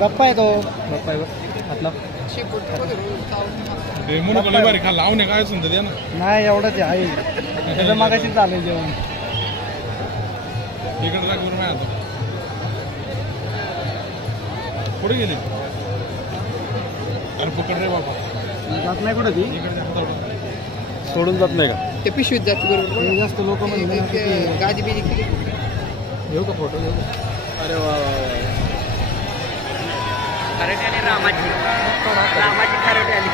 गप्पा आहे तो गप्पा आहे हातला बारी खा लावणे काय सुंदर द्या ना नाही एवढंच आहे त्याचं मागाशी चालू जेवण इकडे लागून नाही आता पुढे गेले अरे पकड रे बाबा जात नाही कुठं ती सोडून जात नाही का ते पिशवीत जाते बरोबर जास्त लोक म्हणजे गादी बिदी केली घेऊ का फोटो घेऊ अरे वा खरटे आणि रामाची खरटे आली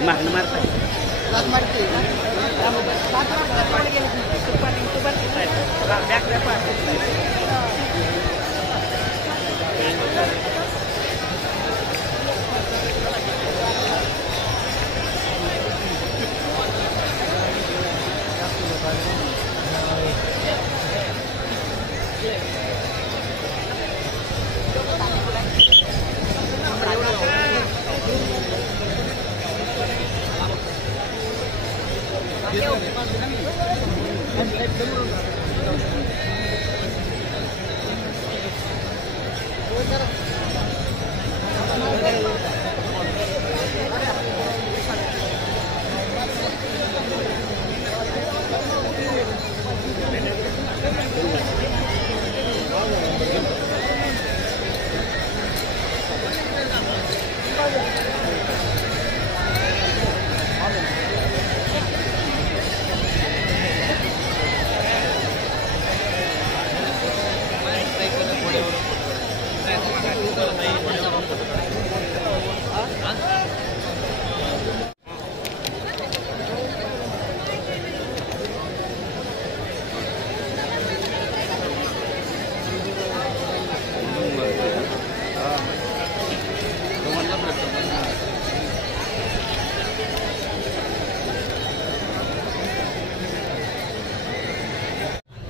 मागणं मारतात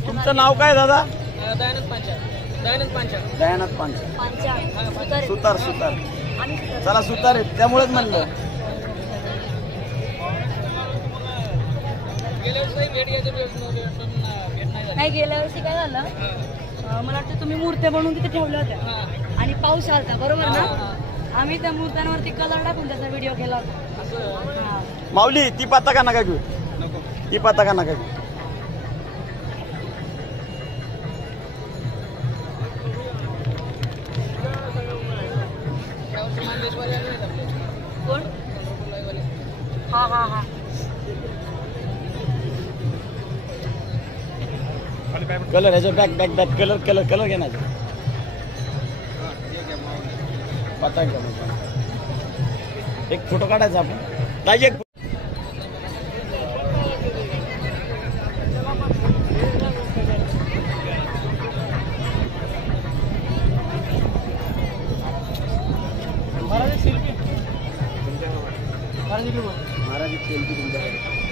तुमचं नाव काय दादा दयानंद पांचाळ सुतार चला सुतार आहे त्यामुळेच म्हणलं नाही गेल्या वर्षी काय झालं मला वाटतं तुम्ही मूर्त्या बनवून तिथे ठेवल्या होत्या आणि पाऊस आलता बरोबर ना आम्ही त्या मूर्त्यांवरती कलर टाकून त्याचा व्हिडिओ केला होता माऊली ती पत्ता का नका घेऊ ती पत्ता का नका घेऊ कोण हा कलर ह्याच्या बॅक कलर घेण्याचा पत्ता घ्या एक फोटो काढायचा आपण ताई एक महाराज सेल्फी तुमच्याकडे